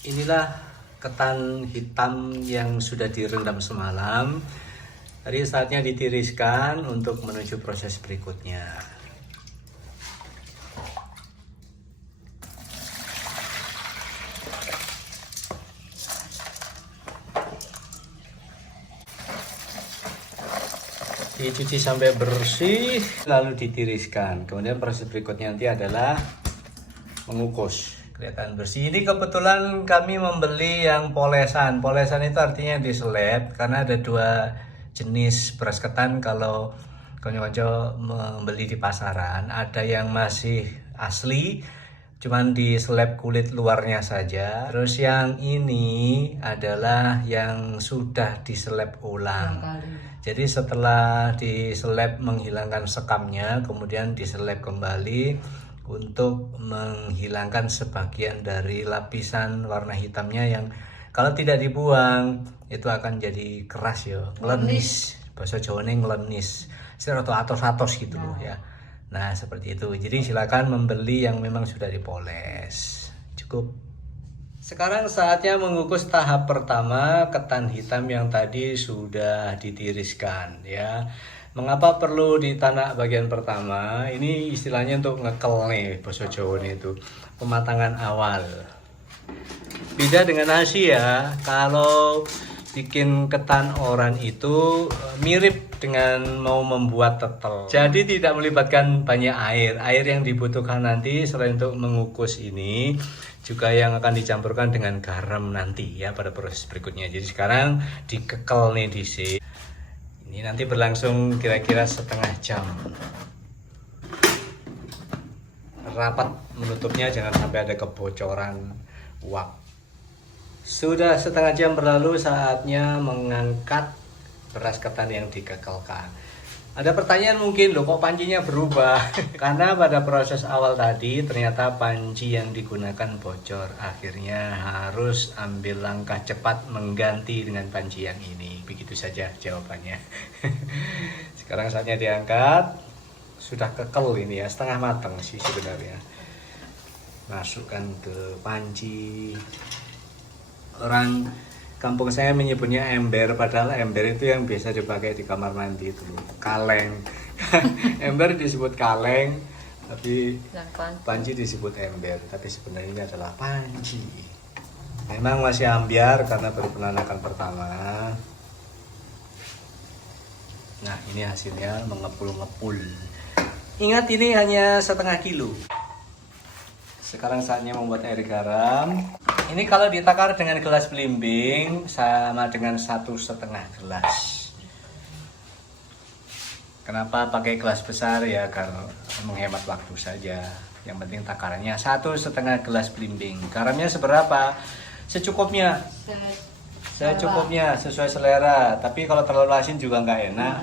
Inilah ketan hitam yang sudah direndam semalam. Tadi saatnya ditiriskan untuk menuju proses berikutnya. Dicuci sampai bersih, lalu ditiriskan. Kemudian proses berikutnya nanti adalah mengukus. Kelihatan bersih. Ini kebetulan kami membeli yang polesan. Polesan itu artinya diseleb, karena ada dua jenis beras ketan kalau konco-konco membeli di pasaran. Ada yang masih asli, cuman diseleb kulit luarnya saja. Terus yang ini adalah yang sudah diseleb ulang. Jadi setelah diseleb menghilangkan sekamnya, kemudian diseleb kembali untuk menghilangkan sebagian dari lapisan warna hitamnya yang kalau tidak dibuang itu akan jadi keras ya, ngelenis. Bahasa Jawa ini ngelenis, atau atos-atos gitu loh ya. Nah seperti itu. Jadi silakan membeli yang memang sudah dipoles. Cukup. Sekarang saatnya mengukus tahap pertama ketan hitam yang tadi sudah ditiriskan ya. Mengapa perlu ditanak bagian pertama? Ini istilahnya untuk ngekel nih, bahasa Jawa itu pematangan awal. Beda dengan nasi ya. Kalau bikin ketan oran itu mirip dengan mau membuat tetel. Jadi tidak melibatkan banyak air. Air yang dibutuhkan nanti selain untuk mengukus ini juga yang akan dicampurkan dengan garam nanti ya pada proses berikutnya. Jadi sekarang dikekel nih di sini. Ini nanti berlangsung kira-kira setengah jam. Rapat menutupnya, jangan sampai ada kebocoran uap. Sudah setengah jam berlalu, saatnya mengangkat beras ketan yang dikekelkan. Ada pertanyaan mungkin, loh kok pancinya berubah? Karena pada proses awal tadi ternyata panci yang digunakan bocor. Akhirnya harus ambil langkah cepat mengganti dengan panci yang ini. Begitu saja jawabannya. Sekarang saatnya diangkat. Sudah kekel ini ya, setengah matang sih sebenarnya. Masukkan ke panci. Orang kampung saya menyebutnya ember, padahal ember itu yang biasa dipakai di kamar mandi itu, kaleng. Ember disebut kaleng, tapi panci disebut ember, tapi sebenarnya ini adalah panci. Memang masih ambiar karena baru penanakan pertama. Nah ini hasilnya mengepul-ngepul. Ingat ini hanya setengah kilo. Sekarang saatnya membuat air garam. Ini kalau ditakar dengan gelas belimbing sama dengan 1,5 gelas. Kenapa pakai gelas besar ya? Karena menghemat waktu saja. Yang penting takarannya 1,5 gelas belimbing. Garamnya seberapa? Secukupnya. Secukupnya, sesuai selera. Tapi kalau terlalu asin juga nggak enak.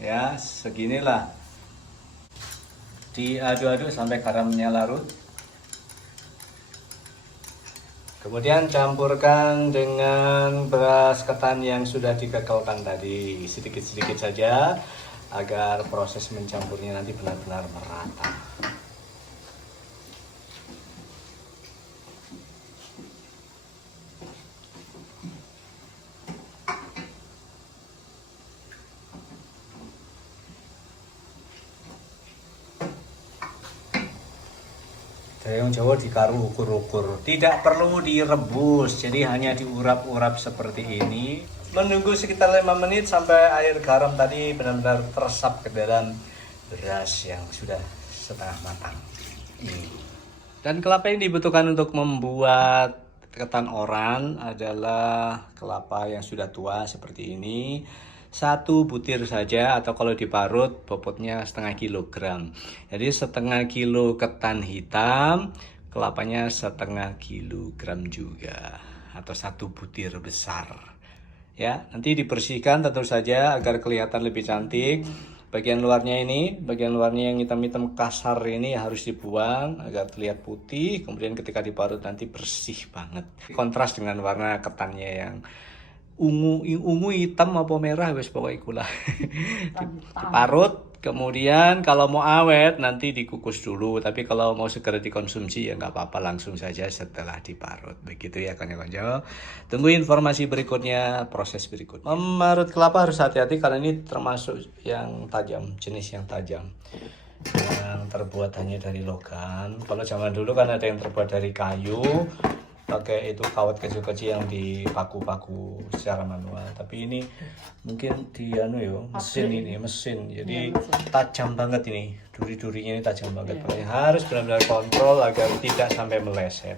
Ya, seginilah. Diaduk-aduk sampai garamnya larut. Kemudian campurkan dengan beras ketan yang sudah dikekelkan tadi, sedikit-sedikit saja agar proses mencampurnya nanti benar-benar merata. Dayung Jawa dikaru ukur-ukur, tidak perlu direbus, jadi hanya diurap-urap seperti ini. Menunggu sekitar 5 menit sampai air garam tadi benar-benar teresap ke dalam beras yang sudah setengah matang ini. Dan kelapa yang dibutuhkan untuk membuat ketan oran adalah kelapa yang sudah tua seperti ini. 1 butir saja, atau kalau diparut bobotnya setengah kilogram. Jadi setengah kilo ketan hitam, kelapanya setengah kilogram juga, atau 1 butir besar. Ya, nanti dibersihkan tentu saja agar kelihatan lebih cantik. Bagian luarnya yang hitam-hitam kasar ini harus dibuang agar terlihat putih. Kemudian ketika diparut nanti bersih banget. Kontras dengan warna ketannya yang ungu hitam apa merah wis pokoknya ikulah. Diparut, kemudian kalau mau awet nanti dikukus dulu. Tapi kalau mau segera dikonsumsi ya nggak apa-apa, langsung saja setelah diparut. Begitu ya konco-konco. Tunggu informasi berikutnya, proses berikutnya. Memarut kelapa harus hati-hati karena ini termasuk yang tajam, jenis yang tajam. Yang terbuat hanya dari logam. Kalau zaman dulu kan ada yang terbuat dari kayu, pakai itu kawat kecil-kecil yang dipaku-paku secara manual. Tapi ini mungkin di mesin ini, mesin. Jadi tajam banget ini, duri-durinya ini tajam banget. Makanya harus benar-benar kontrol agar tidak sampai meleset.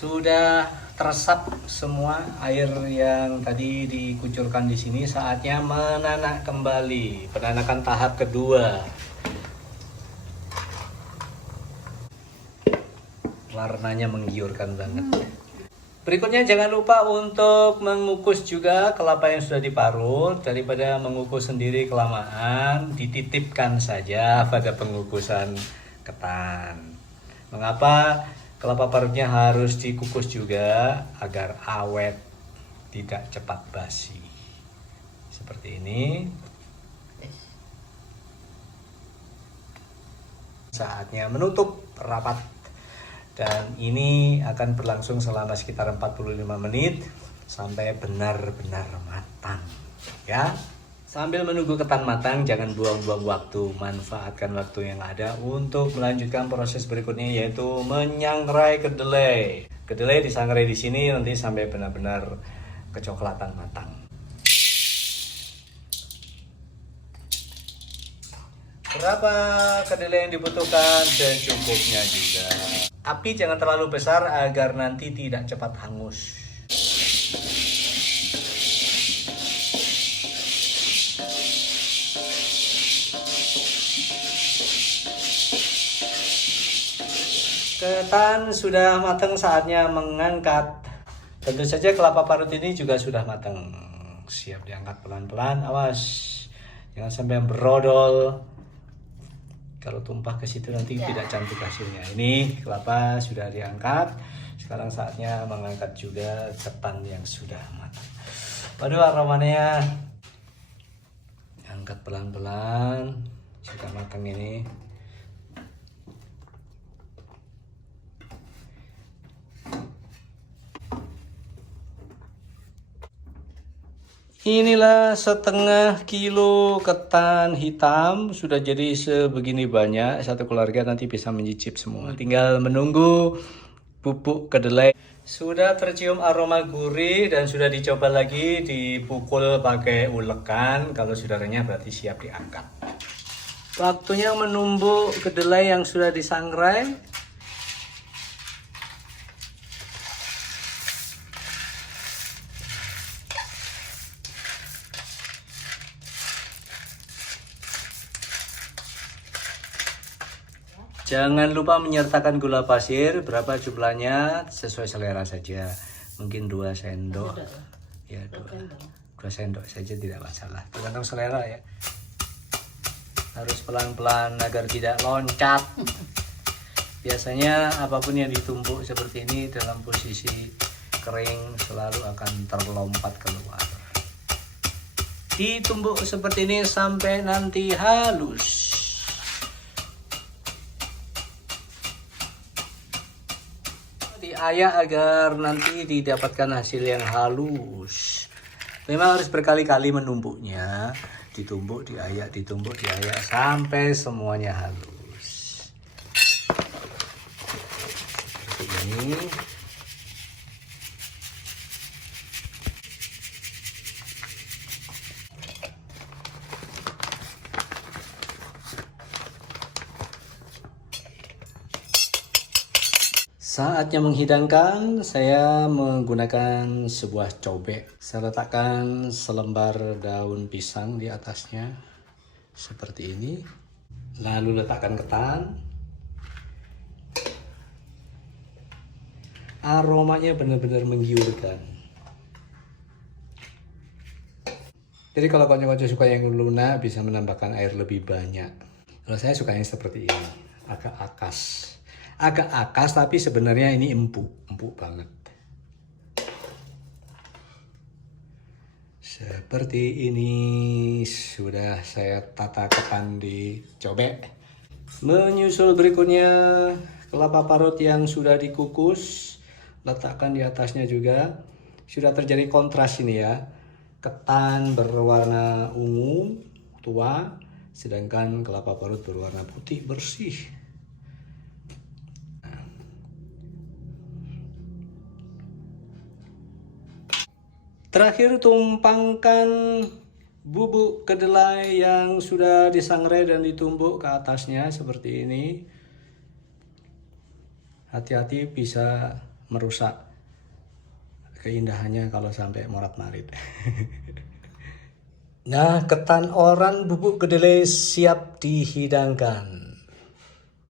Sudah teresap semua air yang tadi dikucurkan di sini, saatnya menanak kembali. Penanakan tahap kedua. Warnanya menggiurkan banget. Berikutnya jangan lupa untuk mengukus juga kelapa yang sudah diparut. Daripada mengukus sendiri kelamaan, dititipkan saja pada pengukusan ketan. Mengapa kelapa parutnya harus dikukus juga? Agar awet, tidak cepat basi. Seperti ini. Saatnya menutup rapat. Dan ini akan berlangsung selama sekitar 45 menit sampai benar-benar matang. Ya. Sambil menunggu ketan matang, jangan buang-buang waktu. Manfaatkan waktu yang ada untuk melanjutkan proses berikutnya, yaitu menyangrai kedelai. Kedelai disangrai di sini nanti sampai benar-benar kecoklatan matang. Berapa kedelai yang dibutuhkan? Secukupnya juga. Api jangan terlalu besar agar nanti tidak cepat hangus. Ketan sudah matang, saatnya mengangkat. Tentu saja kelapa parut ini juga sudah matang. Siap diangkat pelan-pelan, awas. Jangan sampai berodol. Kalau tumpah ke situ nanti tidak cantik hasilnya. Ini kelapa sudah diangkat. Sekarang saatnya mengangkat juga ketan yang sudah matang. Waduh, aromanya. Angkat pelan-pelan. Sudah matang ini. Inilah setengah kilo ketan hitam, sudah jadi sebegini banyak. Satu keluarga nanti bisa mencicip semua. Tinggal menunggu bubuk kedelai. Sudah tercium aroma gurih dan sudah dicoba lagi dipukul pakai ulekan. Kalau sudah renyah berarti siap diangkat. Waktunya menumbuk kedelai yang sudah disangrai. Jangan lupa menyertakan gula pasir, berapa jumlahnya sesuai selera saja. Mungkin 2 sendok. Ya, 2 sendok saja tidak masalah. Tergantung selera ya. Harus pelan-pelan agar tidak loncat. Biasanya apapun yang ditumbuk seperti ini dalam posisi kering selalu akan terlompat keluar. Ditumbuk seperti ini sampai nanti halus. Diayak agar nanti didapatkan hasil yang halus. Memang harus berkali-kali menumbuknya. Ditumbuk, diayak, ditumbuk, diayak sampai semuanya halus. Seperti ini. Saatnya menghidangkan, saya menggunakan sebuah cobek. Saya letakkan selembar daun pisang di atasnya, seperti ini. Lalu letakkan ketan. Aromanya benar-benar menggiurkan. Jadi kalau konco-konco suka yang lunak bisa menambahkan air lebih banyak. Kalau saya suka yang seperti ini, agak akas. Agak akas tapi sebenarnya ini empuk banget. Seperti ini sudah saya tata ketan di cobek. Menyusul berikutnya kelapa parut yang sudah dikukus, letakkan di atasnya juga. Sudah terjadi kontras ini ya. Ketan berwarna ungu tua, sedangkan kelapa parut berwarna putih bersih. Terakhir tumpangkan bubuk kedelai yang sudah disangrai dan ditumbuk ke atasnya seperti ini. Hati-hati bisa merusak keindahannya kalau sampai morat-marit. Nah, ketan oran bubuk kedelai siap dihidangkan.